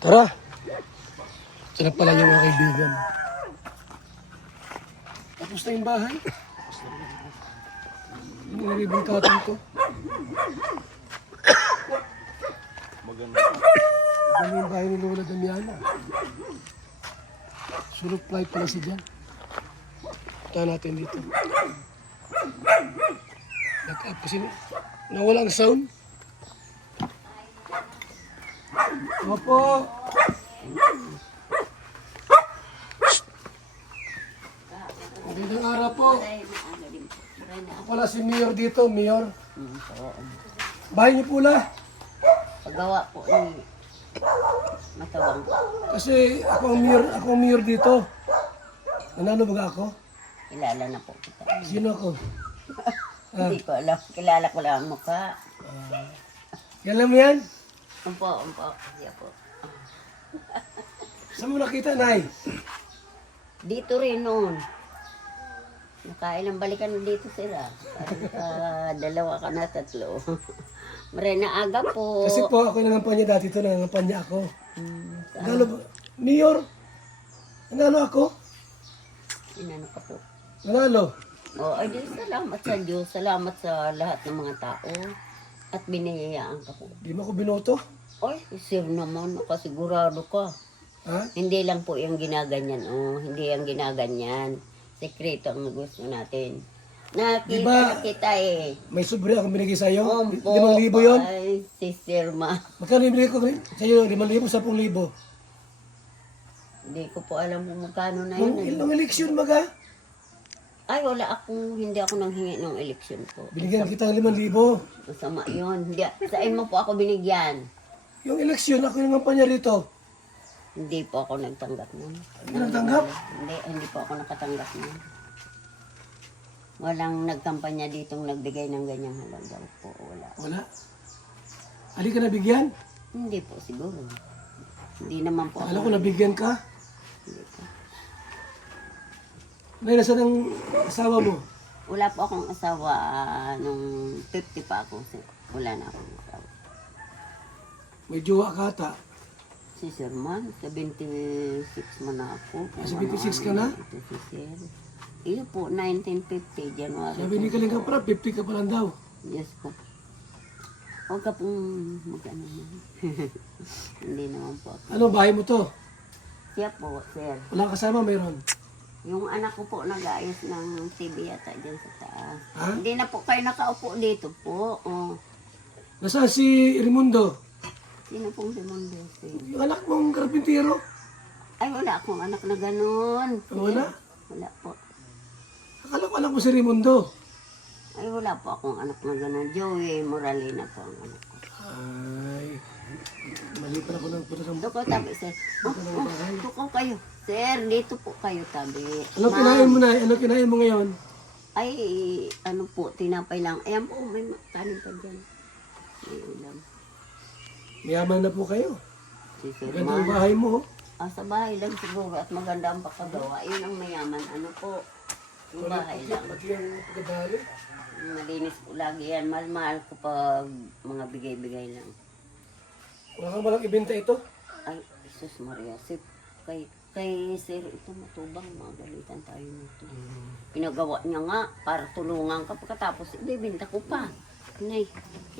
Tara. Ito na pala yung mga kaibigan. Tapos na yung bahay. Nilibitatin ko. Maganda yung bahay ni Lola Damiana. Sulok flight pala si Jan. Punta natin dito. Nag-up kasi nawala ang sound. Opo. Magandang araw po. Ako pala si Mayor dito, Mayor. Bahay niyo pula. Paggawa po ni Matawang. Kasi ako ang mayor dito. Nanalo ba ako? Kilala na po kita. Sino ako? Hindi ko alam. Kilala ko lang ang mukha. Yan lang mo yan? Umpo. Siya po. Saan mo nakita, Nay? Dito rin noon. Nakailang balikan dito sila. Dalawa ka na, tatlo. Marena aga po. Kasi po ako nangampanya dati ito, nangampanya ako. Saan? Nanalo ba? Mayor? Nanalo ako? Inano ka po? Nanalo? O, ay di salamat sa Diyos. Salamat sa lahat ng mga tao. At biniyayaan ka po. Di mo ako binoto? Ay, sir naman. Nakasigurado ka. Ha? Hindi lang po yung ginaganyan. Hindi yung ginaganyan. Sekreto ang gusto natin. Nakita Diba, na kita eh. May sobre akong binigay sa'yo? Opo. 5,000 yun? Ay, si Sir Ma. Magkano yung binigay ko sa'yo? 5,000, 10,000. Hindi ko po alam kung magkano na Nung yun. ilang eleksyon baga? Ay, hindi ako nanghingi ng eleksyon po. Binigyan kita ng 5,000. Masama yun. Hindi, saan mo po ako binigyan? Yung eleksyon, ako yung nangampanya rito. Hindi po ako nagtanggap nun. Hindi nagtanggap? Hindi po ako nakatanggap nun. Walang nagkampanya ditong nagbigay ng ganyang halaga po. Wala. Wala. Ali ka nabigyan? Hindi po siguro. Hindi naman po Akala ako. ko nabigyan ka. Hindi po. Nay, nasaan ang asawa mo? Wala po akong asawa nung 50 pa ako. Wala na akong asawa. May jowa ka ata. Si Sir Man, 76 man na ako. 76 ka na? Ito si Sir. Iyo po, 1950, January. Sabi ni Kalinga para 50 ka pa lang daw. Yes po. Huwag ka pong mag-ano na. Hindi naman po. Ano, bahay mo to? Siya po, Sir. Wala kasama, mayroon. Yung anak ko po nag-aayos ng TV yata dyan sa taas. Ha? Hindi na po kayo nakaupo dito po. Oh. Nasaan si Raimundo? Sino pong si Mundo, Sir? Yung anak mong karpintero. Ay, wala akong anak na ganun. Wala? Wala po. Akala ko anak mo si Raimundo. Ay, wala po akong anak na ganun. Joey Moralina po ang anak ko. Ay, mali pala ko ng punta Doon ko tabi, Sir. Doon ko kayo. Sir, dito po kayo tabi. Ano kinain mo na? Ano kinain mo ngayon? Ay, ano po, tinapay lang. Ayan po, may kanin pa dyan. May ulam. Mayaman na po kayo. Si Sir Maganda ang Man. bahay mo. Sa bahay lang siguro at maganda ang pakagawa. Yun ang mayaman. Ano po, yung bahay lang. Pati ang pagkabari. Malinis po lagi yan. Mahal-mahal ko pag mga bigay-bigay lang. Wala kang malang ibenta ito? Ay, Jesus Maria. Kay Sir, ito matubang. Magalitan tayo nito. Pinagawa niya nga para tulungan ka. Pagkatapos, ibibinta ko pa. Nay,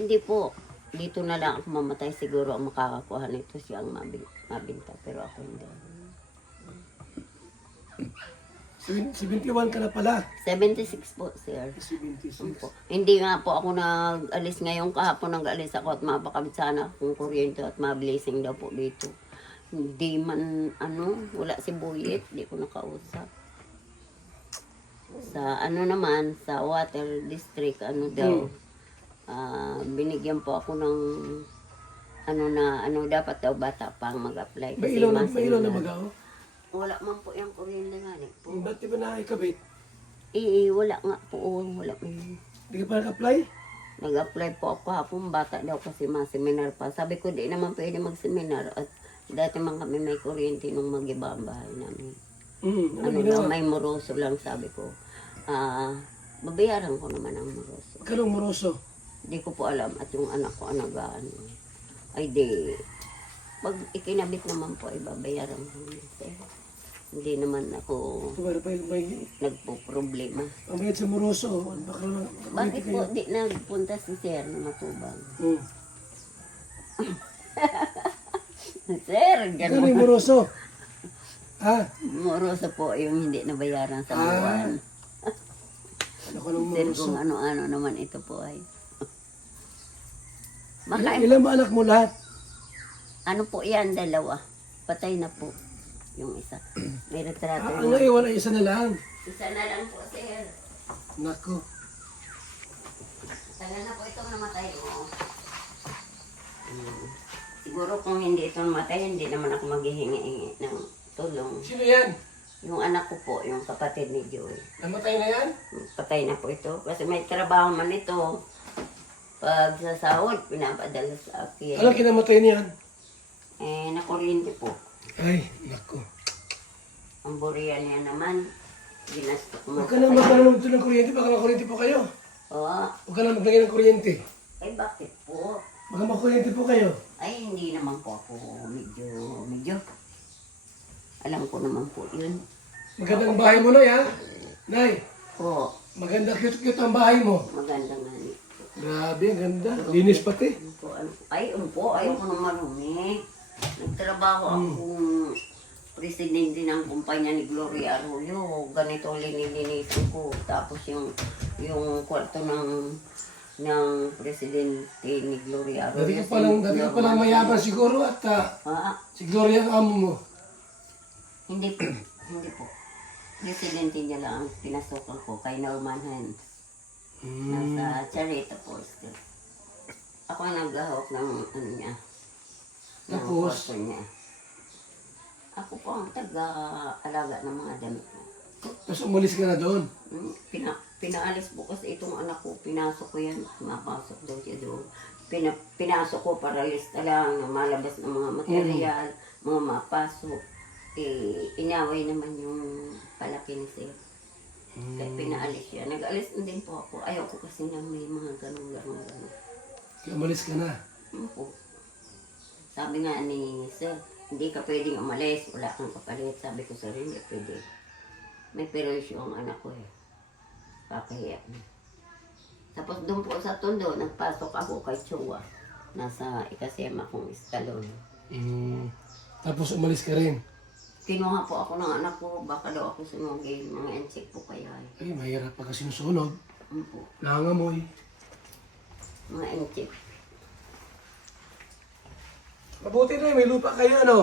hindi po. Dito na lang ako mamatay siguro ang makakakuha nito siya ang mabinta. Pero ako hindi. 71 ka na pala. 76 po, Sir. 76. Po. Hindi nga po ako nag-alis ngayong kahapon, nag-alis ako at mapakabit sana akong kuryente at ma-blessing daw po dito. Hindi man, wala si Buyet, hindi ko nakausap. Sa naman, sa water district, daw, binigyan po ako ng, dapat daw bata pang mag-apply. May ilaw na magaw? Wala man po yung kuryente nga po. Ba't di ba nakikabit? Wala nga po, wala man. Hindi ka pa nag-apply? Nag-apply po ako hapon, bata daw kasi seminar pa. Sabi ko, di naman pwede mag-seminar at dati man kami may kuryente nung mag-iba ang bahay namin. Ginawa? May moroso lang sabi ko. Babayaran ko naman ang moroso. Magkano moroso? Di ko po alam at yung anak ko ay di Pag ikinabit naman po, ay babayaran ko yun, sir. Hindi naman ako May nagpo-problema. ang bayad sa Moroso. Baka Bakit po di nagpunta si sir na matubang? Hmm. Sir, Ano yung ganun. Moroso? Ha? Moroso po yung hindi nabayaran sa buwan. Ano ko ng Sir, Moroso? kung ano-ano naman ito po ay. Makain. Ilan ba anak mo lahat? Ano po yan, dalawa. Patay na po yung isa. May retrato. Ang naiwan ay isa na lang. Isa na lang po, sir. Nako. Tagal na po itong namatay mo. Siguro kung hindi ito namatay, hindi naman ako maghihingi ng tulong. Sino yan? Yung anak ko po, yung kapatid ni Joy. Namatay na yan? Patay na po ito. Kasi may trabaho man ito. Pag sa sahod, pinapadala sa akin. Alam kinamatay niyan? Nakuryente po. Ay, nako. Ang burial niya naman, ginasto ko. Huwag ka na magkaroon ng kuryente. Baka makuryente po kayo. Oo. Huwag ka na maglagay ng kuryente. Ay, bakit po? Baka makuryente po kayo. Ay, hindi naman po ako medyo. Alam ko naman po yun. Magandang bahay mo, Nay, ha? Nay, Po, maganda cute-cute ang bahay mo. maganda nga ni. Grabe, ang ganda. Linis pati. Ayaw ko nang marumi. Nagtrabaho akong presidente ng kumpanya ni Gloria Arroyo. Ganito ang linilinisin ko. Tapos yung kwarto ng presidente ni Gloria Arroyo. Dati ka palang mayaman siguro at si Gloria ang amo mo. Hindi po. Hindi po. Presidente niya lang ang pinasukan ko kay Norman Hines. Nasa Charita po. Still. Ako ang naghahawak ng ano niya. Ng Tapos? kwarto niya. Ako po ang taga-alaga ng mga damit niya. Tapos umalis ka na doon. Pinaalis po kasi itong anak ko. Pinasok ko yan. Mapasok daw siya doon. Pinasok ko para lista lang na malabas ng mga material, mga mapasok. Inaway naman yung palaki ni Sir. Kaya pinaalis siya. Nag-alis din po ako. Ayaw ko kasi na may mga ganun. Kaya umalis ka na. Po. Sabi nga ni Sir, hindi ka pwedeng umalis. Wala kang kapalit. Sabi ko, Sir, hindi pwede. May perwisyo ang anak ko eh. Pakahiya niya. Tapos doon po sa Tondo, nagpasok ako kay Chua. Nasa ikasema kong estalon. Tapos umalis ka rin. Kinuha po ako ng anak ko, baka daw ako sunugin, mga insect po kaya. Ay, mahirap pagka sinusunog. Po, Nangangamoy. mga insect. Mabuti na, may lupa kayo, ano?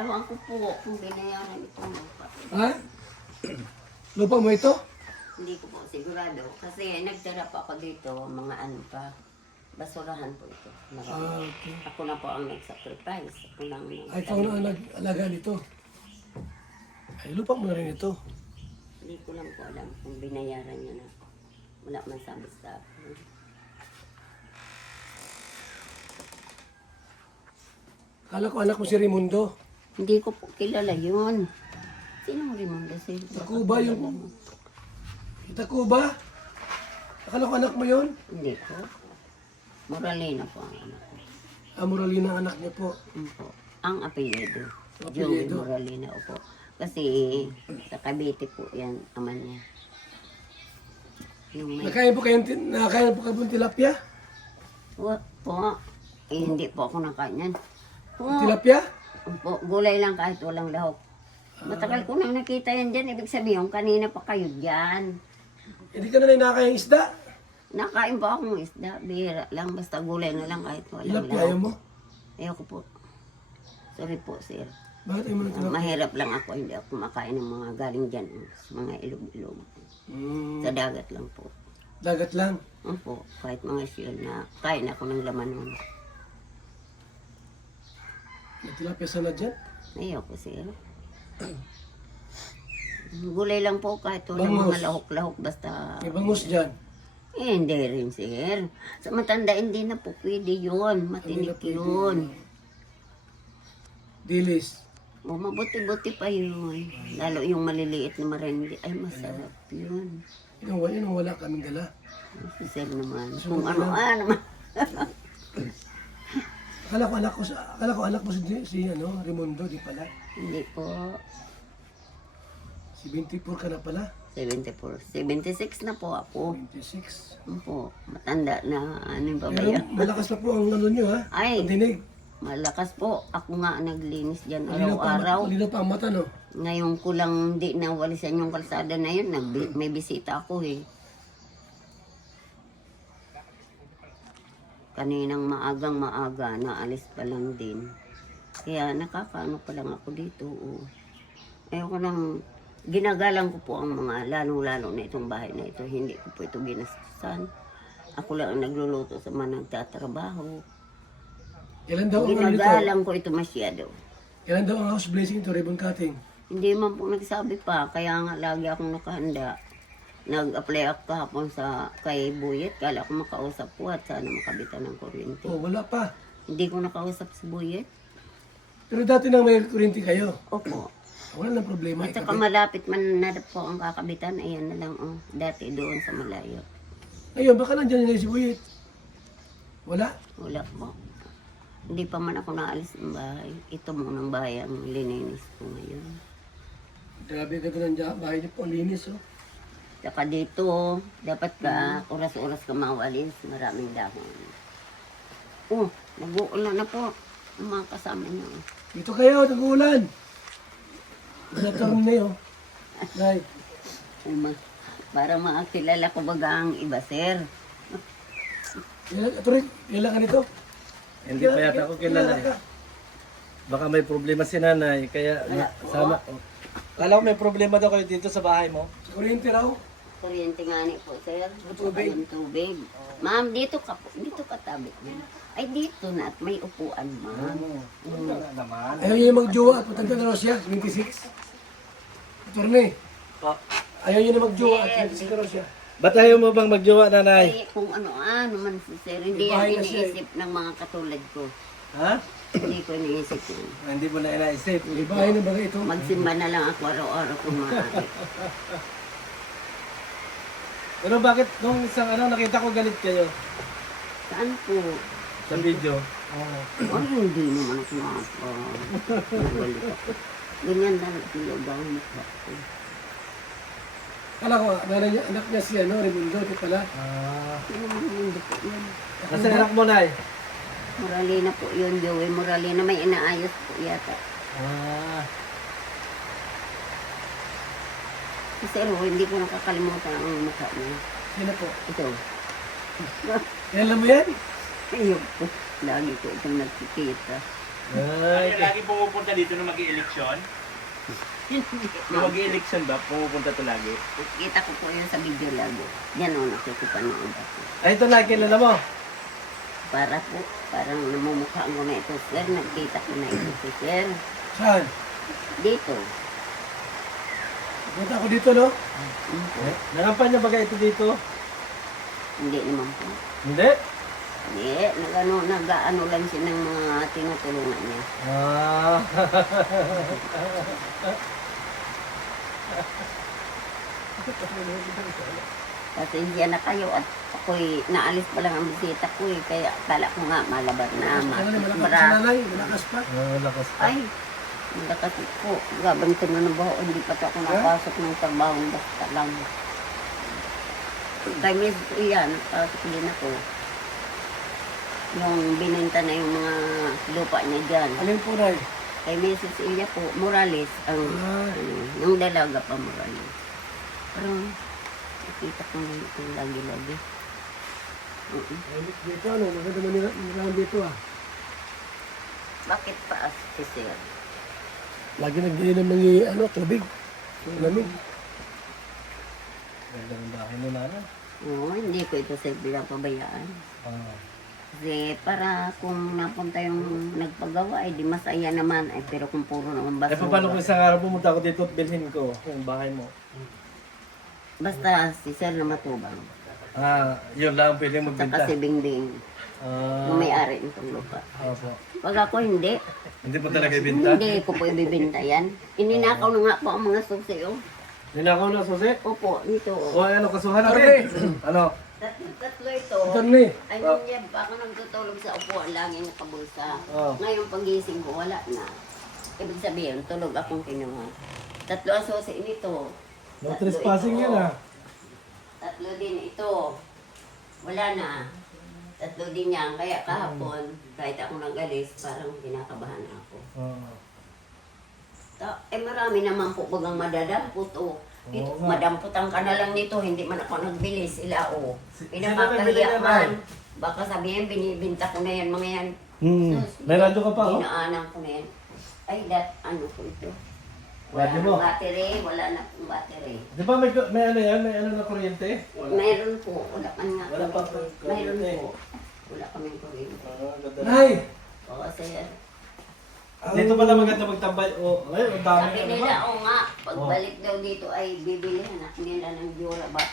Ewan ko po kung binayaran itong lupa. Ha? Lupa mo ito? Hindi ko po sigurado. Kasi nagtira pa ako dito, mga ano pa. Basurahan po ito. Okay. Ako na po ang nag-sacrifice. Ako lang Ay, ikaw na ang nag-alaga nito. Ay, lupa mo na rin ito. Hindi ko lang po alam kung binayaran niya na. Wala man sabi sa akin. Kala ko anak mo si Raimundo. Hindi ko po kilala yun. Sinong Raimundo? Takuba yung... Takuba? Akala ko anak mo yun? Hindi ko. Moralina po ang anak ko. Moralina ang anak niya po. Po. Ang apelyido. Apelyido. Yung Moralina po. Kasi sa Cavite po yan, ama niya. Yung may... Nakakain po kayong tilapia? Po. Hindi po ako nakain yan. Po. Tilapia? Po. Gulay lang kahit walang lahok. Matagal ko nang nakita yan dyan. Ibig sabihin, kanina pa kayo dyan. Hindi ka na nakakayang isda. Nakain pa akong isda. Bihira lang. Basta gulay na lang kahit walang Tilapia, ayaw mo? Ayoko po. Sorry po, sir. Bakit ayaw mo ng tilapia? Mahirap lang ako. Hindi ako kumakain ng mga galing dyan. Sa mga ilog-ilog. Sa dagat lang po. Dagat lang. Opo. Kahit mga shell na kain ako ng laman nun. May tilapia sana dyan. Ayoko, sir. Gulay lang po kahit walang Bangus. mga lahok-lahok. Basta... May bangus dyan. Hindi rin, sir. Sa matanda, hindi na po pwede yun. Matinik Hindi na pwede. yun. Dilis. O, mabuti-buti pa yun. Lalo yung maliliit na marindi. Ay, masarap yun. Yun ang wala kaming dala. Si sir naman. Kung ano-ano. Akala ko anak mo si Raimundo, di pala. Hindi po. Si 24 ka na pala. 74. 76 na po ako. 26. Po, matanda na ano ba Pero yan? malakas pa po ang ano nyo ha. Ay. Pagdinig. Malakas po. Ako nga naglinis dyan Malino araw-araw. pa ang mata no. Ngayon ko lang di nawalisan yung kalsada na yun. May bisita ako eh. Kaninang maaga, naalis pa lang din. Kaya nakakaano pa lang ako dito. Oh. Ayoko nang, ginagalang ko po ang mga lalo-lalo na itong bahay na ito. Hindi ko po ito ginastusan. Ako lang ang nagluluto sa mga nagtatrabaho. Ilan daw ang ano nito? Ginagalang ko ito masyado. Ilan daw ang house blessing ito, ribbon cutting? Hindi man po nagsabi pa, kaya nga lagi akong nakahanda. Nag-apply ako kahapon kay Buyet, kala ko makausap po at sana makabitan ng kuryente. Oh, wala pa. Hindi ko nakausap si Buyet. Pero dati nang may kuryente kayo. Opo. Wala nang problema. At saka malapit man na po ang kakabitan, ayan na lang oh. Dati doon sa malayo. Ayun, baka nandyan nila si Buyit. Wala. Wala po. Hindi pa man ako naalis ng bahay. Ito munang bahay ang lininis ko ngayon. Grabe ka ng bahay niyo po, ang linis oh. Saka dito, dapat ka oras-oras ka mawalis. Maraming dahon. Oh, nag-uulan na po ang mga kasama niyo. Dito kayo, nag-uulan. Natarong na yun. Right. Para makakilala ko baga ang iba, sir. Ito rin, ilan ka nito? Hindi pa yata ako kilala eh. Baka may problema si nanay, kaya sama. Kala ko may problema daw kayo dito sa bahay mo. Sa kuryente raw. Kuryente nga ni po, sir. Tubig. Yung tubig. Ma'am, dito ka tabi. Ay, dito na at may upuan, ma'am. Naman. Ayaw niya magjowa at matanda na raw siya, 26. Ito rin eh. Ayaw niya na magjowa at 26 na raw siya. Ba't ayaw mo bang magjowa, nanay? Ay, kung ano man si sir, hindi May bahay yan na siya eh. iniisip ng mga katulad ko. Ha? Hindi ko iniisip yun. Hindi mo na inaisip. May bahay na bagay ito. Magsimba na lang ako araw-araw kung maaari. Pero bakit nung isang nakita ko galit kayo Saan po? sa video? Ay, hindi naman ako nakagalit ako. Ganyan na nagpilagaw ang mukha ko. Kala ko, anak niya si Raimundo, di pala. Hindi po yun. Nasa anak mo, nay? Moralina po yun, Joey. Moralina may inaayos po yata. Pero hindi ko nakakalimutan ang mukha niya. Sino po? Ito. Yan lang mo yan? Ayun po. Lagi ko itong nagkikita. Ay, Lagi pumupunta dito nung mag-i-eleksyon? Nung mag-i-eleksyon ba, pumupunta to lagi? Kita ko po yun sa video lagi. Yan o, nakikipanood ako. ay ito na, kilala mo? Para po, parang namumukha ko na ito, sir. Nagkita ko na ito si sir. Saan? Dito. Punta ako dito, no? Nakampanya ba kayo ito dito? Hindi naman po. Hindi? Hindi, nag-ano lang siya ng mga tinutulungan niya. Kasi siya na kayo at ako'y naalis pa lang ang bisita ko eh. Kaya akala ko nga malabar na. Malakas pa Mara. si nanay, malakas pa. Lakas pa. Ay, malakas po. Gabang ito na ba? Hindi pa ako napasok ng trabaho. Basta lang. Kay Miss Iya, napasok din ako. Yung binenta na yung mga lupa niya dyan. Alin po, Nay? Kay Mrs. Iya po, Morales, ang yung dalaga pa Morales. Parang nakita ko na ito lagi-lagi. Dito, ano? Maganda manirahan dito, ah. Bakit pa si sir? Lagi nag-iinom ng tubig. Lamig. Ganda ng bahay mo, nanay. Oo, hindi ko ito sa bilang pabayaan. Kasi para kung napunta yung nagpagawa, eh di masaya naman. Eh, pero kung puro naman Eh, basura. paano kung isang araw pumunta ako dito at bilhin ko yung bahay mo? Basta si sir na matubang. Yun lang pwede Saka magbenta. si Bingbing, yung may-ari nitong lupa. Opo. Pag ako hindi, Hindi mo talaga ibenta? hindi ko po ibibenta yan. Ininakaw na nga po ang mga susi, oh. Ninakaw na susi? Opo, dito. O ano, kasuhan natin? Ano? Tatlo ito. Ito na eh. Ay, niya, ako nagtutulog sa upuan, lagi nakabulsa. Oh. Ngayon, pagising ko, wala na. Ibig sabihin, tulog akong kinuha. Tatlo ang susi nito. No Tatlo trespassing ito. yan ah. Tatlo din ito. Wala na. Tatlo din yan. Kaya kahapon, kahit ako nag-alis, parang kinakabahan ako. Oo. Marami naman po bagang madadampot o. Ito, Oo nga. madamputan ka na lang nito, hindi man ako nagbili sila o. Sino nagbili Pinapakahiya na, man. Nay? Baka sabihin, binibinta ko na yan mga yan. May radyo ka pa oh? Dinaanan ko na yan. Ay, ano ko ito? Radyo mo? Battery, wala na pong battery. Di ba may ano yan? May ano na kuryente? Mayroon po, wala man nga. Wala pa kami- po, Mayroon kuryente. po. Wala kaming kuryente. Ganda. Nay! Oo, sir. Dito pala maganda magtambay. Oh, ay, ang dami Sabi na nila, naman. o nga, pagbalik daw dito ay bibili na nila ng Dura Box.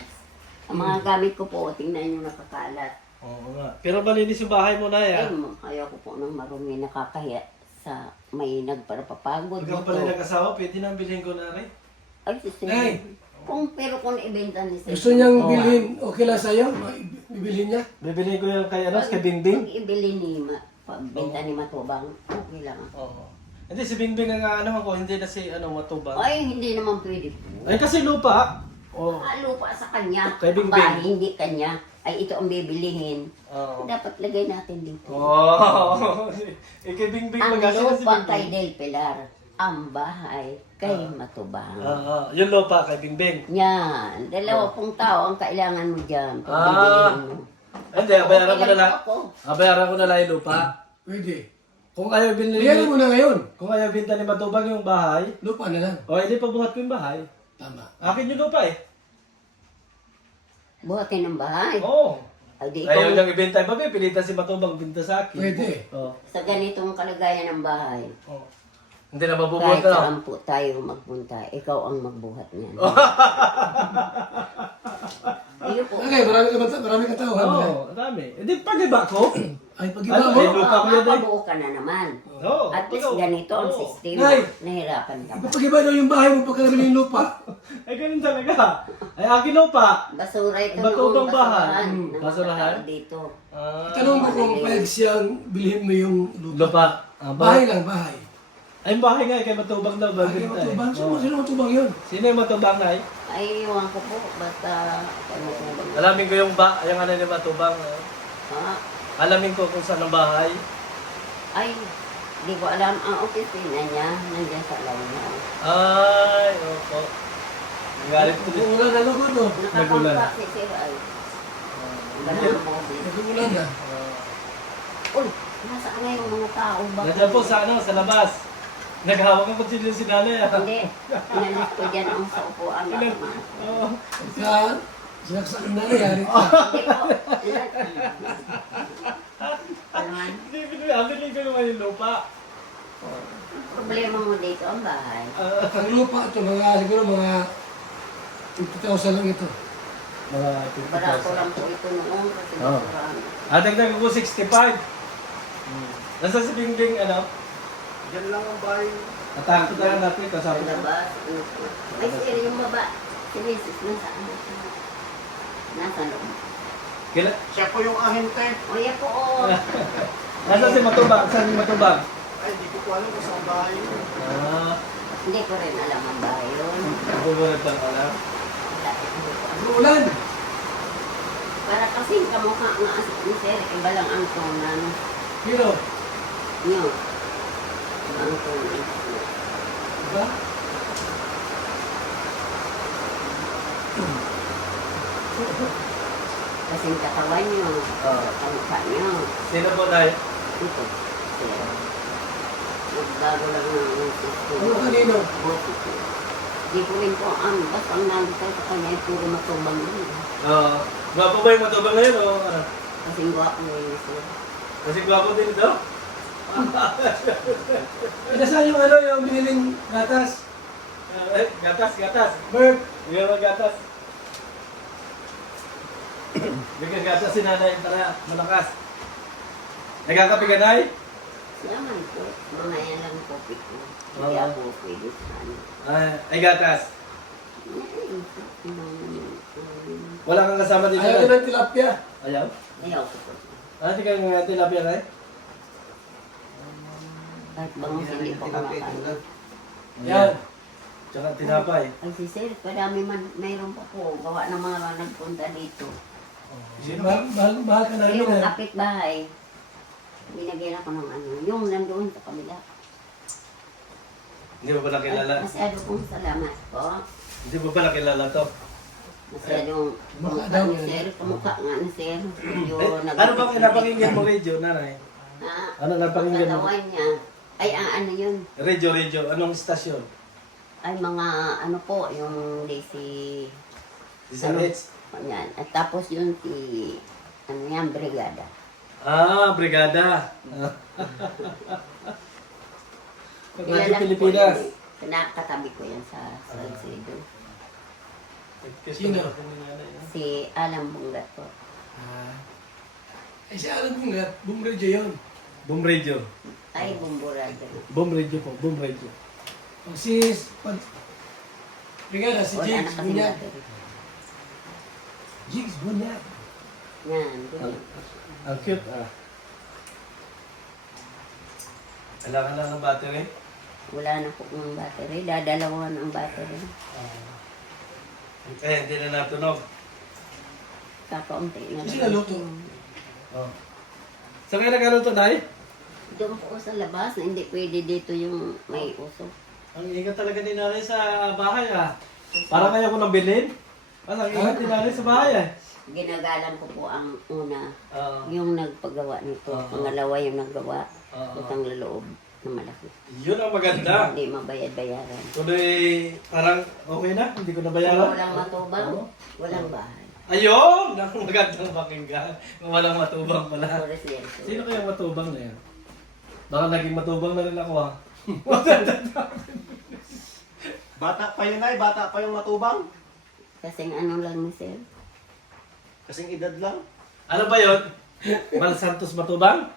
Ang mga gamit ko po, tingnan nyo nakakalat. Oo nga. Pero malinis yung bahay mo na Ay, yan. ayaw ko po ng marumi, nakakahiya sa may nagparapapagod Ikaw pala nag-asawa, pwede nang bilhin ko na rin. Ay, sir. Ay. Pero kung ibenta ni sir. Gusto niyang bilhin, okay lang sa'yo? Bibilhin niya? Bibilhin ko yung kay, kay Bingbing. Pag ibili ni pagbenta ni Matubang, okay lang ako. Oo. Hindi, si Bingbing ang ano ko, hindi na si Matubang. Ay, hindi naman pwede po. Ay, kasi lupa. Oh. Lupa sa kanya. Kay Bingbing. Bahay, hindi kanya. Ay, ito ang bibilihin. Oo. Dapat lagay natin dito. Oh. Eh, kay Bingbing Ang magkano si lupa kay Bingbing? Del Pilar. Ang bahay kay Matubang. Yung lupa kay Bingbing. Yan. 20 tao ang kailangan mo dyan. Pag Ah. bibilihin mo. Hindi, bayaran ko Okay na lang. ako. Bayaran ko na lang yung lupa. Pwede. Kung ayaw binili, Bigyan mo na ngayon. kung ayaw binta ni Matubang yung bahay, Lupa na lang. o hindi pabuhat ko yung bahay. Tama. Akin yung lupa eh. Buhatin ng bahay. Oo. Ay, di Ayaw ikaw, niyang ibenta yung bahay, pilitan si Matubang binta sa akin. Pwede. Oo. sa ganitong kalagayan ng bahay, Oo. Hindi na mabubuhat kahit na. saan po tayo magpunta, ikaw ang magbuhat niyan. Iyo po. Okay, marami ka tao. Oo, ang dami. Hindi, pag-iba ko. Ay, pag Ano, mo, eh, lupa ko yan eh. Mapabuo ka na naman. Oo. At least ikaw. ganito ang Oo. system. Nay! Nahirapan ka ba? ipapag-iba daw yung bahay mo pagka nabili yung lupa. Ay, ganun talaga. Ay, akin lupa. Basura ito Batubang noong bahay. ng mga Basurahan? tao dito. Tanong mo kung pwede siyang bilhin mo yung lupa. Lupa. Bahay lang, bahay. Ay, yung bahay nga, kay Matubang daw. Ay, matubang. Sino matubang yun? Sino yung Matubang na Ay, iwan ko po. Basta, ano po ba? Alamin ko yung yung ano ni Matubang. Ah, Alamin ko kung saan ang bahay. ay, di ko alam. Ang opisina niya, nandiyan sa lawyan. Ay, opo. Galit ko din. Nagulan na lugod, no? Nagulan. Nakakangka si Sir ay. Ganun mo. Nagulan na. Uy, nasaan na yung mga tao ba? Nandiyan po sa sa labas. Naghawak ang kutsilyo si nanay. Hindi. Inalis ko dyan ang sa upuan. Oo. Pagka sinaksak na nangyari. Hindi po. Naman, Hindi, pinili ko naman yung lupa. problema mo dito ang bahay. Ang lupa ito, siguro mga 50,000 lang ito. Mga Barato lang po ito noon kasi Oo. basurahan. Dagdag ko 65. Nasa si Bingbing, ano? Diyan lang ang bahay. Natakot na natin, Sa kasama na. labas. Ay, sir, yung baba. Si Mrs. nasaan na siya? Nasa loob. Kila, Siya po yung ahente. O, yan po, o. nasa si Matubang? Saan si Matubang? Ay, di ko po alam kung saan bahay yun. Hindi ko rin alam ang bahay yun. Bubunod lang alam. Nagulan. Para kasi kamukha nga ni sir, iba lang ang tunan Pero, niyo. Ang tunan. diba? Kasi yung katawan niyo, kamukha niyo. Sino po tayo? Ito, sir. Nagbago lang ng system. Ano kanino? Di ko rin po ang basta ang nandito sa kanya ay puro matubang yun. Gwapo ba yung Matubang ngayon o ano? Kasi gwapo yun sir. Kasi gwapo din ito? Nasaan yung ano, yung biniling gatas? Gatas. Bert, Bigyan mo gatas. Bigyan gatas si nanay para malakas. Nagkakape ka, Nay? Naman po, mga yan lang po ko. Hindi ako pwede sa ano. Ay, gatas. Ay, Wala kang kasama dito. Ayaw Nay? ko ng tilapia. Ayaw? Ayaw ko po. Hindi kang tilapia na Kahit bangus hindi po kumakain. Yan. Tsaka tinapay. Ay si Sir, marami man, mayroon pa po. Gawa ng mga nagpunta dito. Mahal ka namin Yung ha. kapitbahay, binagyan ako ng ano, yung nandoon sa kabila. Hindi mo ba nakilala? Masyado pong salamat po. Hindi mo ba nakilala to? Masyadong Mukha mukha daw ni yan. Sir, kamukha nga ni Sir. Medyo Ano ba pinapakinggan mo radio, nanay? Ha? Ano napakinggan mo? Pagkatawan niya. Ay, ano yun? Radio. Anong stasyon? Ay, mga ano po, yung Lazy, DZH? yan. At tapos yun si, ano yan, Brigada. Brigada. Radyo Kilala ko po Pilipinas. yun eh. Nakatabi ko yan sa Salcedo. Sino? Si Alam Bungat po. Eh, si Alan Bungat. Bumradyo yun. Boom Radio. Ay, Bumburado. Boom Radio po. Boom Radio. Brigada, si Wala na Jigs kasi Bunyag. battery. Jigs Bunyag. Yan, ganyan. Ang cute Kailangan lang ng battery. Wala na po ng battery. Dadalawan ang battery. Kaya hindi na natunog. Kakaunti na Kasi naluto. Oh. Saan kayo nagkaluto, Nay? Doon po sa labas na hindi pwede dito yung may usok. Ang ingat talaga ni Nanay sa bahay Parang kaya ko nang bilhin. Ang ingat ni Nanay sa bahay Ginagalan ko po ang una, Oo. yung nagpagawa nito. Oo. Pangalawa yung naggawa, Oo. utang loob na malaki. Yun ang maganda. Hindi mabayad-bayaran. Tuloy, parang okay na. Hindi ko nabayaran. Walang matubang, walang bahay. Ayun! Ang magandang pakinggan. Walang matubang pala. Puro siyempre. Sino kaya matubang na yan? Baka naging matubang na rin ako Bata pa yun ay, bata pa yung matubang. Kasing ano lang ni Sir. Kasing edad lang. Ano ba yun? Mal Santos matubang?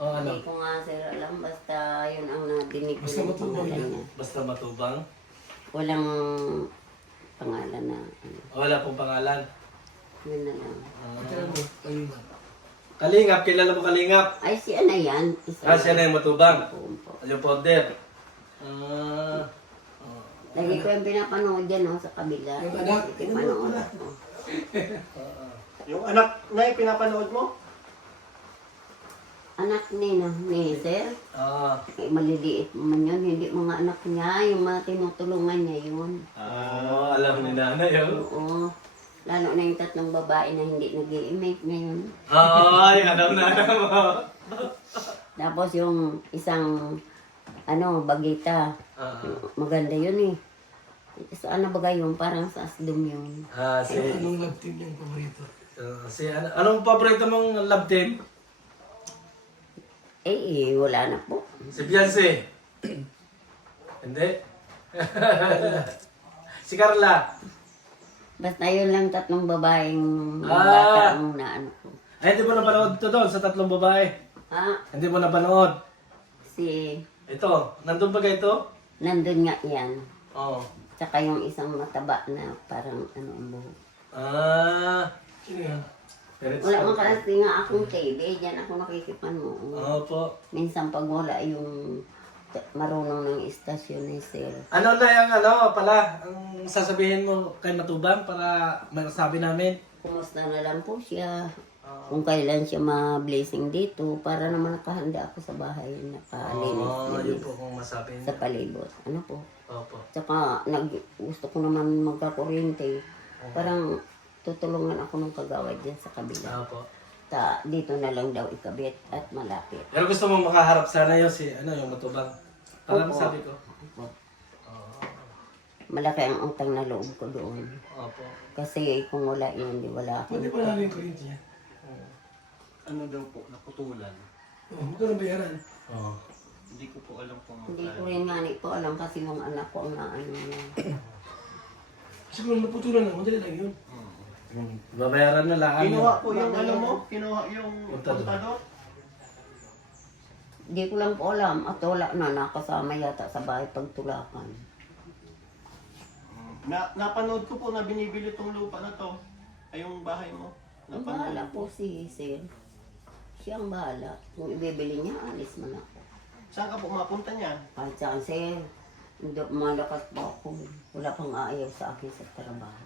O ano? Hindi ko nga Sir alam, basta yun ang nadinig ko Basta ng matubang pangalan yun. niya. Basta matubang? Walang pangalan na ano. Wala pong pangalan. Yun na lang. Tira mo, palima. Kalingap, kilala mo Kalingap? Ay, si ano yan? Siya na yung matubang. Po. Yung powder. Lagi ko yung pinapanood yan sa kabila. Yung anak, Pinapanood ako. Yung anak na pinapanood mo? Anak ni Sir. Eh, maliliit man yun. Hindi mga anak niya. Yung mga tinutulungan niya yun. Alam ni Nanay yun. Oo. Lalo na yung tatlong babae na hindi nag-i-make ngayon. Ay, alam na mo. Tapos yung isang bagita. Maganda yun eh. Saan na bagay yun? Parang sa asdom yun. Anong love team yung paborito? Anong paborito mong love team? Wala na po. Si Beyonce. Hindi. Si Carla. Basta yun lang tatlong babaeng Ah. bata ang naano ko. Ay, hindi mo napanood ito doon sa tatlong babae. Ha? Hindi mo napanood. Si... Ito, nandun ba kayo ito? Nandun nga yan. Oo. Tsaka yung isang mataba na parang ang buhok. Sino yan? Wala man kasi nga akong TV, dyan ako nakikipanood. Opo. Minsan pag wala yung marunong ng istasyon ni Sir. Ano na yung pala, ang sasabihin mo kay Matubang para masabi namin? Kumusta na lang po siya. Kung kailan siya ma-blessing dito, para naman nakahanda ako sa bahay, Yun nakalinis po kung masabi sa niyo. palibot. Ano po? Opo. Tsaka gusto ko naman magkakuryente. Parang tutulungan ako ng kagawad dyan sa kabila. Opo. Dito na lang daw ikabit at malapit. Pero gusto mo makaharap sana yun yung Matubang. Para Opo. masabi ko. Malaki ang utang na loob ko doon. Opo. Kasi kung wala yun, di wala ako. Pwede pa namin kuryente yan. Ano daw po, naputulan. Magkano bayaran? Oo. Hindi ko po alam kung Hindi ko rin nga po alam kasi yung anak ko ang naano niya. Kasi kung naputulan lang, madali lang yun. Babayaran na lang. Kinuha po yung ano mo? Kinuha yung Kontador. kontador? Hindi ko lang po alam at wala na nakasama yata sa bahay pagtulakan. Napanood ko po na binibili tong lupa na to. Ay, yung bahay mo. Ang bahala po si Sir. Siya ang bahala. Kung ibibili niya, alis man ako. Saan ka po mapunta niya? Kahit saan, Sir. Hindi, malakas pa ako. Wala pang ayaw sa akin sa trabaho.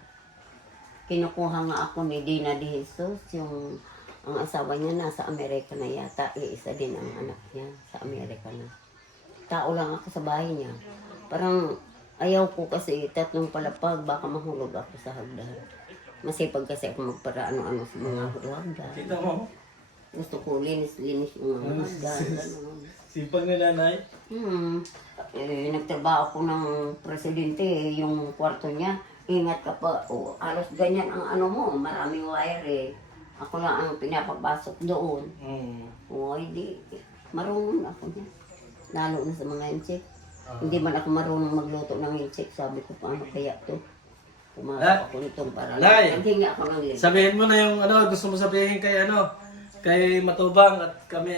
Kinukuha nga ako ni Dina de Jesus, yung ang asawa niya nasa Amerika na yata. Isa din ang anak niya sa Amerika na. Tao lang ako sa bahay niya. Parang ayaw ko kasi tatlong palapag, baka mahulog ako sa hagdan. Masipag kasi ako magparaano-ano sa mga hagdan. Kita mo? Gusto ko linis-linis yung mga hagdan. Ganun. Sipag ni nanay. Nagtrabaho ko ng presidente, yung kwarto niya. Ingat ka pa, alos ganyan ang ano mo, maraming wire eh. Ako lang ang pinapapasok doon. Hindi, marunong ako niya. Lalo na sa mga insect. Hindi man ako marunong magluto ng insect, sabi ko paano kaya to. Pumasok ako nitong para Nay! naghingi ako ng link. Sabihin mo na yung gusto mo sabihin kay kay Matubang at kami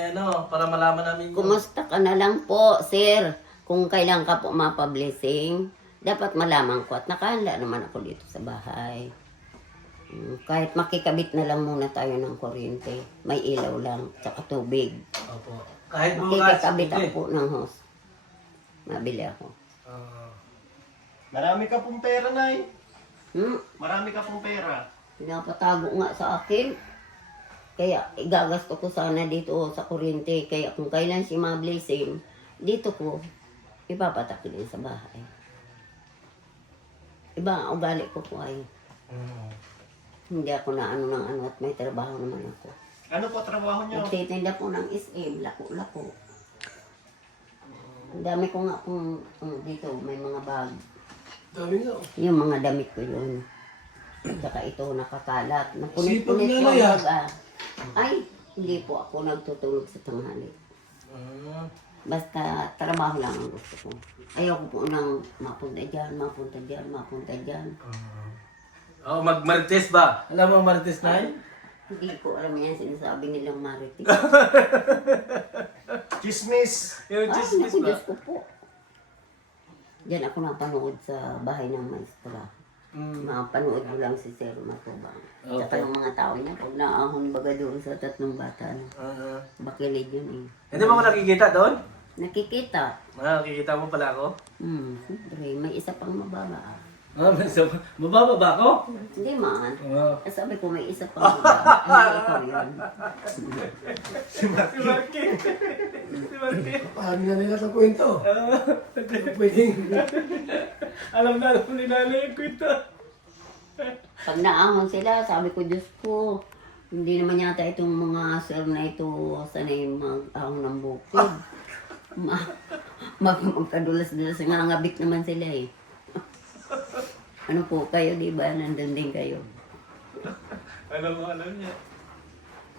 para malaman namin yung... Kumusta ka na lang po, sir? Kung kailan ka po mapablessing, dapat malaman ko at nakahanda naman ako dito sa bahay. Kahit makikabit na lang muna tayo ng kuryente, may ilaw lang, tsaka tubig. Opo. Kahit Makikabit hindi. ako ng hose. Mabili ako. Marami ka pong pera, Nay. Marami ka pong pera. Pinapatago nga sa akin. Kaya igagasto ko sana dito sa kuryente. Kaya kung kailan si ma-blessing, dito ko ipapatak din sa bahay. Iba ang ugali ko po ay hindi ako na ano ng ano at may trabaho naman ako. Ano po trabaho niyo? Nagtitinda po ng SM, lako-lako. Ang dami ko nga kung dito, may mga bag. Dami nga. Yung mga damit ko yun. At saka ito nakakalat. Sipag Napunit-punit na yung lang, bag. Ay, hindi po ako nagtutulog sa tanghali. Basta trabaho lang ang gusto ko. Ayoko po nang mapunta dyan, mapunta dyan, mapunta dyan. Mag-marites ba? Alam mo ang marites na Hindi ko alam yan sinasabi nilang marites. Chismis. Yung Naku, chismis ba? Diyos ko po. Diyan ako napanood sa bahay ng maestra. Mapanood mo lang si Sir Matubang. Okay. Tsaka yung mga tao niya, pag naahon baga doon sa tatlong bata na. Bakilid yun eh. Hindi mo ako nakikita doon? Nakikita. Nakikita mo pala ako? Siyempre, may isa pang mababa. Mababa ba ako? Hindi man. Oo. Sabi ko may isa pang mababa. Hindi ikaw yun. Si Marky. Paano na nila sa kwento? Pwedeng. Alam ni nanay yung kwento. Pag naahon sila, sabi ko, Diyos ko, hindi naman yata itong mga sir na ito sanay mag-ahon ng bukid. Magkadulas-dulas nga ngabit naman sila eh. Ano po kayo, di ba? Nandun din kayo. Alam niya.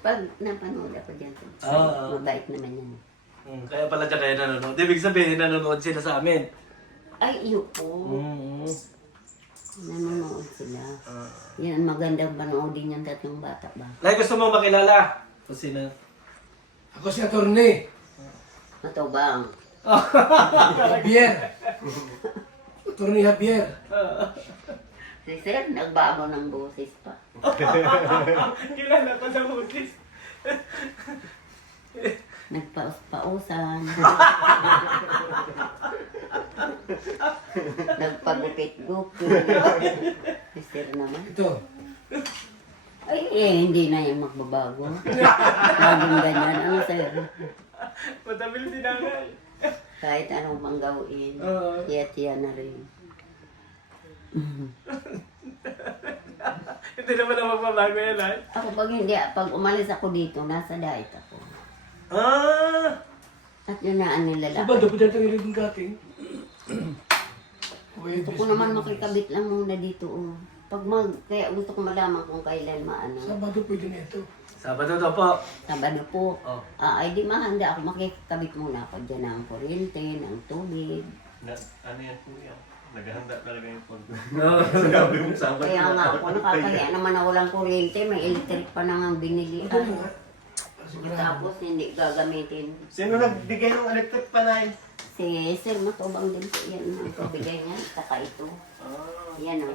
Pag napanood ako dyan, mabait naman yan. Kaya pala dyan kayo nanonood. Ibig sabihin, nanonood sila sa amin. Ay, iyo po. Nanonood sila. Yan, magandang panoodin yung tatlong bata ba? Like, gusto mo makilala? Kung sino? Ako si Atty. Matubang. Javier. Atty. Javier. Si Sir, nagbago ng boses pa. Kilala ko sa boses. Nagpaus-pausan. Nagpagupit-gupit. Si Sir naman. Ito. Ay, hindi na yung magbabago. Laging ganyan. Ano, Sir? Matabil si nanay. Kahit anong pang gawin, tiya-tiya na rin. Hindi naman na magbabago yan, ay. Ako pag umalis ako dito, nasa diet ako. At yun na ang nilalaki. Sabado, pwede tayo rin dating. Gusto ko naman makikabit lang muna dito. Kaya gusto ko malaman kung kailan maano. Sabado pwede na ito. Sabado daw po. Sabado po. Oh. Ay di mahanda ako. Makikabit muna ako dyan ng kuryente, ng tubig. Ano yan po yan? Naghahanda talaga yung phone. No. Sinabi mo sa akin. Kaya nga ako nakakaya naman na walang kuryente. May electric pa na nga binili. Ito mo nga. Tapos hindi gagamitin. Sino nagbigay ng electric pa, Nay? Si Sir matubang din po yan. Ang pabigay niya. Saka ito. Yan o.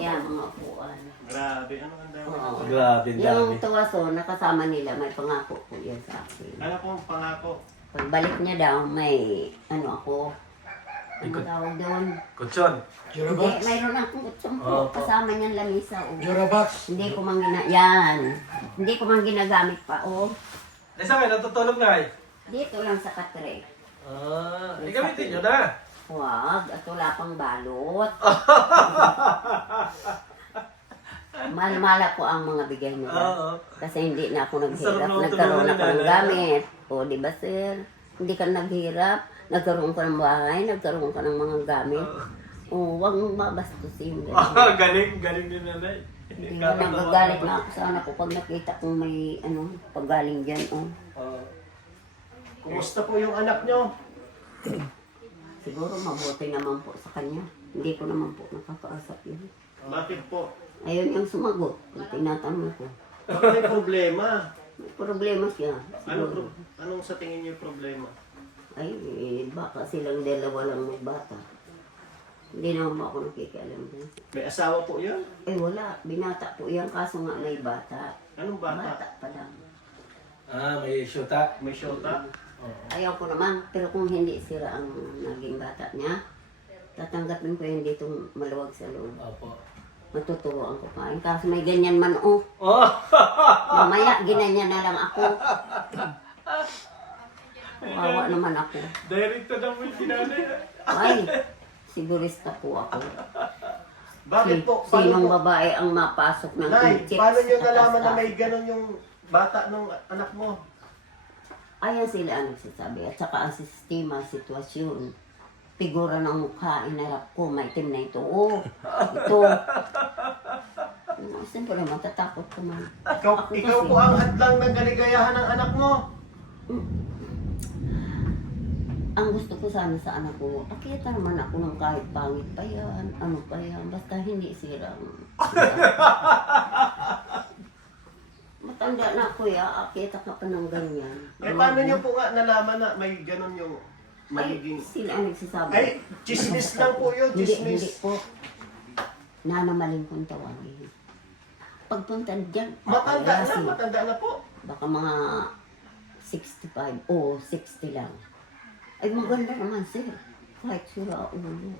Yan mga upuan. Grabe, ano ang dami. Oo. Grabe, ang dami. Yung tuwaso, nakasama nila. May pangako po yan sa akin. Ano pong pangako? Pagbalik niya daw, may ako. Ano tawag doon? Kutsyon. Hindi, Jurabox. mayroon akong kutsong po. Opo. Kasama niyan lamisa. Oh. Jurabox. Hindi ko man yan. Hindi ko man ginagamit pa. Oh. Eh, sa akin, natutulog na eh. Dito lang sa katre. Gamitin nyo na. Huwag, at wala pang balot. Malmala ko ang mga bigay nila. Oo. Kasi hindi na ako Sarap naghirap. na Nagkaroon tulungan ako ng nila. gamit. O, di ba sir? Hindi ka naghirap. Nagkaroon ka ng bahay. Nagkaroon ka ng mga gamit. O, huwag mong mabastusin. Galing din nanay. Hindi na nagagalit na ako sa anak ko pag nakita kong may paggaling dyan. Oh. Kumusta po yung anak nyo? Siguro mabuti naman po sa kanya. Hindi ko naman po nakakaasap yun. Bakit po? Ayun yung sumagot. Kung tinatanong ko. Baka may problema. May problema siya. Ano, anong sa tingin niyo problema? Ay, baka silang dalawa lang magbata. Hindi naman ako nakikialam dyan. May asawa po yun? Eh wala, binata po yan kaso nga may bata. Anong bata? Bata pa lang. May syuta. May shota? Ayaw ko naman, pero kung hindi sira ang naging bata niya, tatanggapin ko yun dito maluwag sa loob. Opo. Matuturoan ko pa. Kaso may ganyan man oh. Oh! Mamaya, ginanyan na lang ako. Kawawa naman ako. Directo na mo yung sinanay. Ay, sigurista po ako. Bakit po? Sinong babae ang mapasok ng Nay, chicks paano nyo at nalaman na asta? may ganon yung bata ng anak mo? Ayan sila ang nagsasabi. At saka ang sistema, sitwasyon. Figura ng mukha, inarap ko, may itim na ito. Oh, ito. Siyempre, matatakot ko man. Ikaw Ako ikaw kasi- po ang hadlang ng kaligayahan ng anak mo. Ang gusto ko sana sa anak ko, akita naman ako ng kahit pangit pa yan, ano pa yan, basta hindi sirang. Matanda na kuya, akita ka pa ng ganyan. Eh paano nyo po nga nalaman na may ganon yung Ay, magiging... sila ang nagsasabi. Ay, chismis lang po yun, Hindi chismis. po. Nanamaling kong tawagin. Pagpunta dyan, Matanda papalasin. na, matanda na po. Baka mga 65 o 60 lang. Ay, maganda naman, sir. Kahit sura ulo.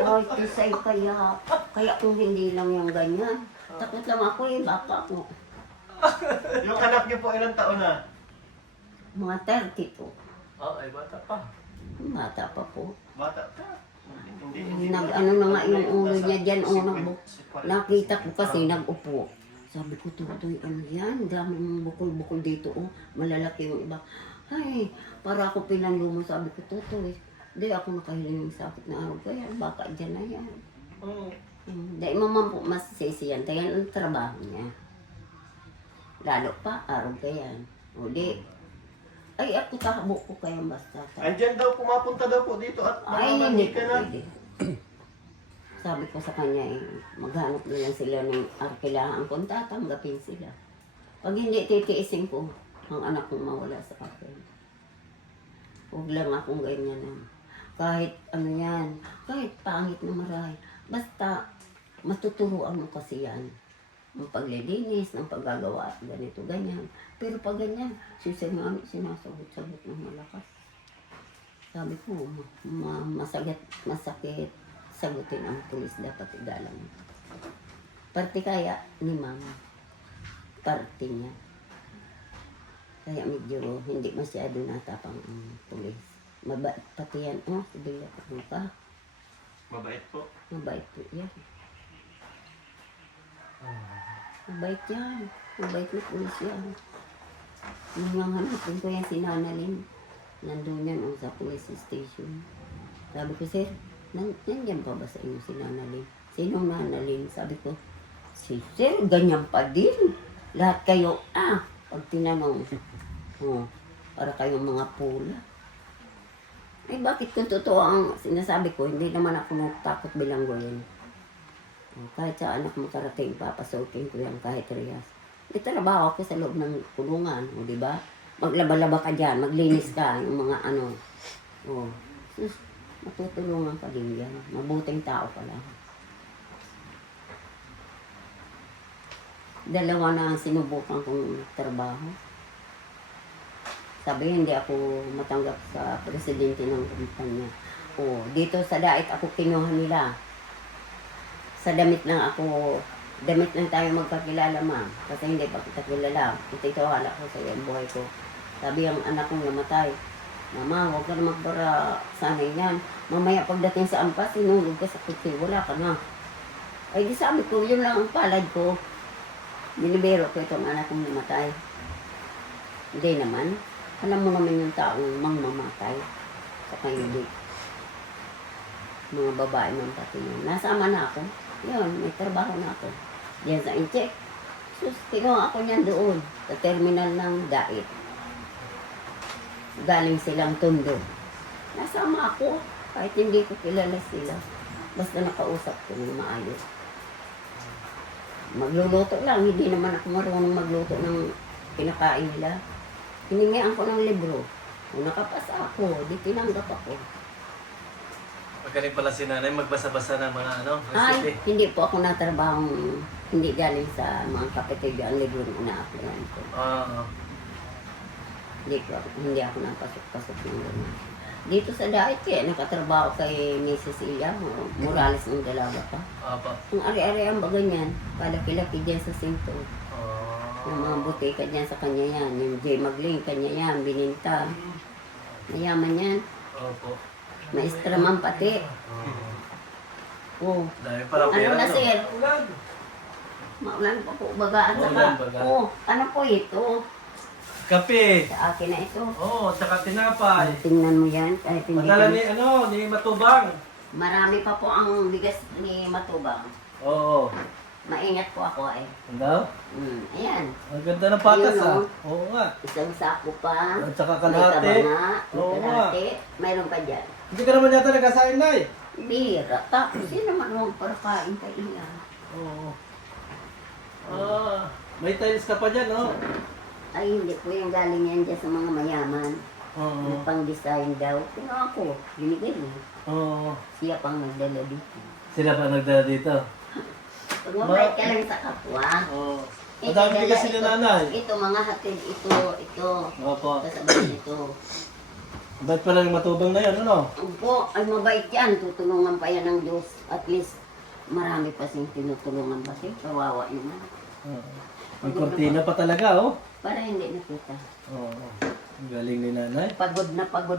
Kahit isay kaya. Kaya kung hindi lang yung ganyan. Takot lang ako eh, baka ako. Yung anak nyo po ilang taon na? Mga 30 po. Ay, bata pa. Bata pa po. Bata pa. Hindi. Nag-ano na nga yung ulo niya dyan. Nakita ko kasi nag-upo. Sabi ko, Tutoy, ano yan? Daming bukol-bukol dito. Oh. Malalaki yung iba. Ay, para ako pinanlumo. Sabi ko, Tutoy, di ako nakahiling ng sakit na araw. Kaya baka dyan na yan. Dahil maman po masisisiyan. Kaya ang trabaho niya. Lalo pa, araw ka yan. O di, ay ako tahabo ko kayang basta. Andyan daw, pumapunta daw po dito at Ay, mamamani hindi ka po na. pwede. Sabi ko sa kanya eh, maghanap na lang sila ng arkilahan kung tatanggapin sila. Pag hindi titiisin ko, ang anak kong mawala sa akin. Huwag lang akong ganyan na. Kahit ano yan, kahit pangit na marahil. Basta matuturuan mo kasi yan. Ang paglilinis, ng paggagawa, ganito, ganyan. Pero pag ganyan, sisimami, sinasagot-sagot ng malakas. Sabi ko, masakit, sagutin ang pulis, dapat igalang. Parte kaya ni mama. Parte niya. Kaya medyo hindi masyado natapang ang pulis. Mabait pati yan. Oh, sabi ko ka. Mabait po. Mabait po yan. Mabait yan. Mabait na pulis yan. Nung hanapin ko yan si Nanalyn. Nandun yan sa police station. Sabi ko, sir, nandiyan pa ba sa inyo si Nanalyn? Sinong Nanalyn? Sabi ko, si sir, ganyan pa din. Lahat kayo, pag tinanong, para kayong mga pula. Eh, bakit kung totoo ang sinasabi ko, hindi naman ako natakot bilangguin. Kahit sa anak mo karating, papasukin ko yan kahit riyas. May trabaho ako sa loob ng kulungan, di ba? Maglaba-laba ka dyan, maglinis ka, yung mga Oh, sus, matutulungan ka din yan. Mabuting tao ka lang. Dalawa na ang sinubukan kong trabaho. Sabi, hindi ako matanggap sa presidente ng kumpanya. Oh, dito sa dait ako kinuha nila. Sa damit lang tayo magkakilala, ma'am. Kasi hindi pa kita kilala. Ito hala ko sa iyo, buhay ko. Sabi ang anak kong namatay, Mama, huwag ka na magbara sanay yan. Mamaya pagdating sa ampas, sinulog ka sa kutsi, wala ka na. Ay di sabi ko, yun lang ang palad ko. Binibiro ko itong anak kong namatay. Hindi naman. Alam mo naman yung taong mangmamatay. Saka hindi. Mga babae man pati yun. Nasama na ako. Yun, may trabaho na ako. Diyan sa Incheck. Sus, kinuha ako niyan doon. Sa terminal ng Dait. Galing silang Tondo. Nasama ako. Kahit hindi ko kilala sila. Basta nakausap ko ng maayos. Magluluto lang. Hindi naman ako marunong magluto ng pinakain nila. Hiningian ko ng libro. Kung nakapasa ako, di tinanggap ako. Magaling pala si nanay magbasa-basa ng mga Ay, recipe. hindi po ako natrabahong hindi galing sa mga kapitibyo ang libro na ina-applyan ko. Oo. Hindi ako napasok-pasok yung gano'n. Dito sa Dait kaya nakatrabaho kay Mrs. Ila, Morales ng Dalaga pa. Apa. Ang ari-ari ang baga niyan, palaki-laki dyan sa Sinto. Yung mga butika dyan sa kanya yan. Yung J. Magling, kanya yan, bininta. Mayaman yan. Opo. Maestra man pati. Oh. Dami palang Ano pera, na, no? sir? Maulan pa po, bagaan sa Maulan, baga. Oh, ano po ito? Kape. Sa akin na ito. Oo, tsaka tinapay. Tingnan mo yan, kahit hindi. Madala ni Matubang. Marami pa po ang bigas ni Matubang. Oo. Maingat po ako eh. Ano? Ayan. Ang ganda ng patas, Ayun, ah. oh. Oo nga. Isang sako pa. At saka May kalahati. kabanga. May Oo nga. kalahati. Mayroon pa dyan. Hindi ka naman yata nagkasain na eh. Bira. Tapos yun naman huwag para kain ka iyan. Oo. Ah, may tiles ka pa dyan, no? Ay, hindi po yung galing yan dyan sa mga mayaman. Oo. Yung pang-design daw. Kaya ako, binigay mo. Oo. Siya pang nagdala dito. Sila pa nagdala dito. Pag mabait ka lang sa kapwa. Oo. eh, Madami dala bigas sila ito- nanay. Ito, mga hatid. Ito. Opo. Kasabay ito. Ba't pala yung Matubang na yan, ano? Opo, ay mabait yan. Tutulungan pa yan ng Diyos. At least, marami pa siyang tinutulungan pa siya. Kawawa naman. Oo. May kortina pa talaga, oh. Para hindi nakita. Oo. Ang galing ni nanay. Pagod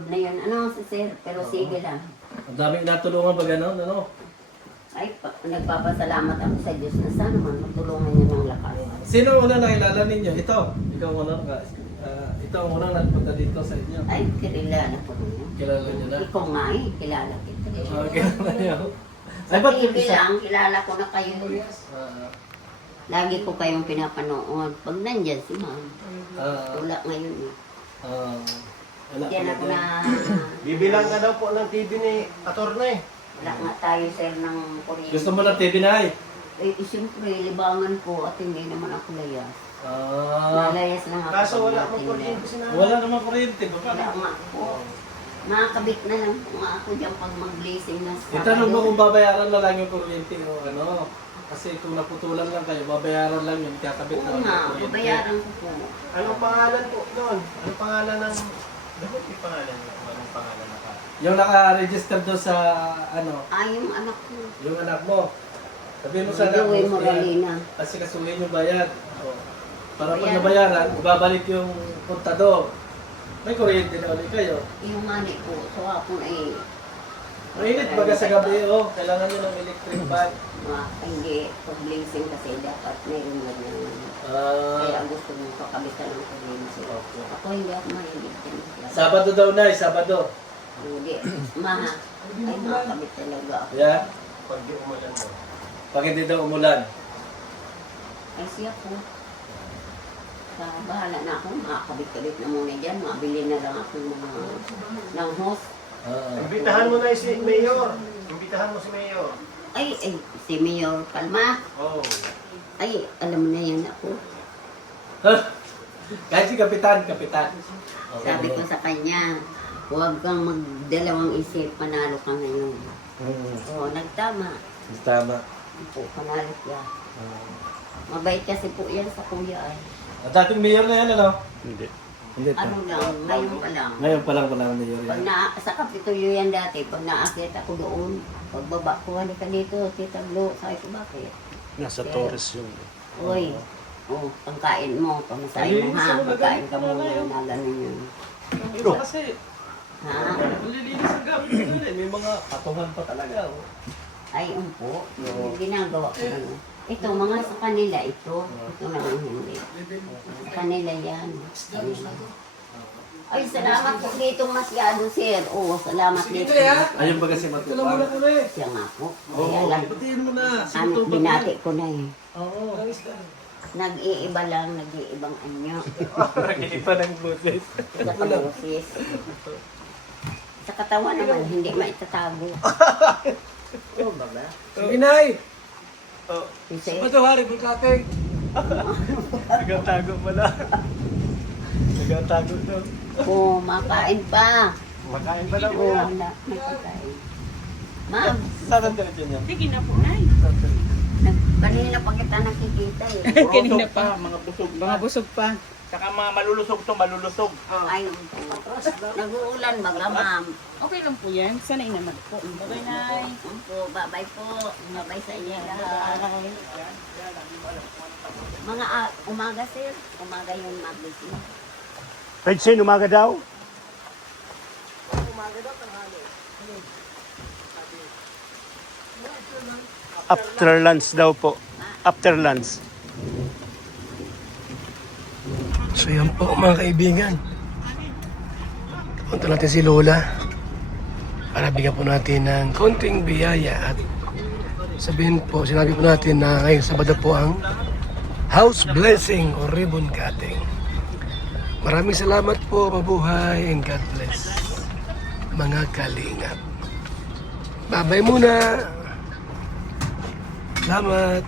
na yan. Ano si sir? Pero sige lang. Ang daming natulungan pag ano, ano? Ay, nagpapasalamat ako sa Diyos na sana man matulungan niya ng lakas. Sino ang unang nakilala ninyo? Ito. Ikaw ang unang ito ang unang nagpunta dito sa inyo. Ay, kilala ko niya. Kilala niyo na? Ikaw nga eh, kilala kita. Okay na niyo. Sa Ay, ba't yung TV isa? lang, kilala ko na kayo. Ah, Lagi ko kayong pinapanood. Pag nandyan si ma'am, ah, wala ngayon eh. wala Diyan pala ako dyan. na, Bibilang ka daw po ng TV ni Attorney. wala nga tayo sir ng kuryente. Gusto mo ng TV na eh? Eh, siyempre, libangan ko at hindi naman ako layas. Ah, Nalayas lang ako. Kaso wala pag mong natin kuryente si nanay. wala naman kuryente. Wala Paano? nga po. Makakabit na lang po nga ako dyan pag mag-blazing na sa Itanong mo kung babayaran na lang yung kuryente o ano. Kasi kung naputulan lang kayo, babayaran lang yun. Kakabit na Oo lang nga, yung kuryente. babayaran ko po. Anong pangalan po noon? Anong pangalan ng... Dapat may pangalan niyo. Anong pangalan na ka? Yung naka-register doon sa ano, Yung anak ko. yung anak mo. Sabihin mo sa anak mo, Joey Moralina. kasi kasuhin yung bayad. O, para pag Bayaran. nabayaran, ibabalik yung kontador. May kuryente na ulit kayo. Yung mani po, so ako ay Mainit baga sa gabi, oh. Kailangan nyo ng electric fan. hindi pag-blazing kasi dapat meron na yan. Ah, Kaya gusto mo pakabitan ng kuryente. Opo. Ako hindi ako mahilig din. Sabado daw na, Sabado. Hindi. Maha. Ay, makakabit talaga ako. Yeah. Pag di umulan mo. Pag hindi daw umulan. Ay siya po. Bahala na ako. Makakabit-kabit na muna dyan. Mabili na lang ako ng hose. Imbitahan mo na si Mayor. Imbitahan mo si Mayor. Ay, si Mayor Palma. Oh. Ay, alam mo na yan ako. Kahit si Kapitan. Sabi ko sa kanya, Huwag kang magdalawang isip, panalo ka ngayon. Oo, nagtama. Tama. Po, panalo siya. Mabait kasi po yan sa kuya ay. At dating mayor na yan, ano? Hindi pa. Ano lang, ngayon pa lang. Ngayon pa lang pala ang mayor Pag yan. sa Kapitulo yan dati, pag naakit ako doon, pagbaba ko, halika dito, Tita Glo, sabi ko, bakit? Nasa Torres yung... Uy, pangkain mo, pamasahe mo ha, pagkain ka muna, na gano'n yun. Kasi, Ha? malilinis ang gamit. May mga patungan pa talaga. Ay, umpo, yung ginagawa ko lang. Ito, mga sa kanila, ito lang ang hindi. Sa kanila yan. Ay, salamat po dito masyado, sir. Oo, salamat dito. Ayun ba kasi matubang? Siya nga po. Oo, Kaya lang, batiin mo na. ano, binati ko na eh. Oo. Nag-iiba lang, nag-iibang anyo. Nakikita ng boses. Sa kabusis. Sa katawan naman, hindi maitatago. Oo ba ba? Inay! Kasi, Ito, hari, bulkating. Nagatago pala. Nagatago daw. makain pa. Makain pa daw. Oo, may pagkain. Ma'am, Saan ang diretso niya? Sige na po, Nay. kanina pa kita nakikita eh. Kanina pa. Mga busog Mga busog pa. Saka mga malulusog to, malulusog. Ay, nag-uulan baga, ma'am. Okay lang po yan. Sanay naman po. Bagay, Nay. Po, babay po. Babay sa inyo lahat. Mga umaga, sir. Umaga yung magising. Pedsin, umaga daw? After lunch daw po. After lunch. So yan po mga kaibigan. Punta natin si Lola para bigyan po natin ng konting biyaya at sabihin po, sinabi po natin na ngayong Sabado po ang house blessing o ribbon cutting. Maraming salamat po, mabuhay and God bless mga kalingap. Babay muna. Salamat.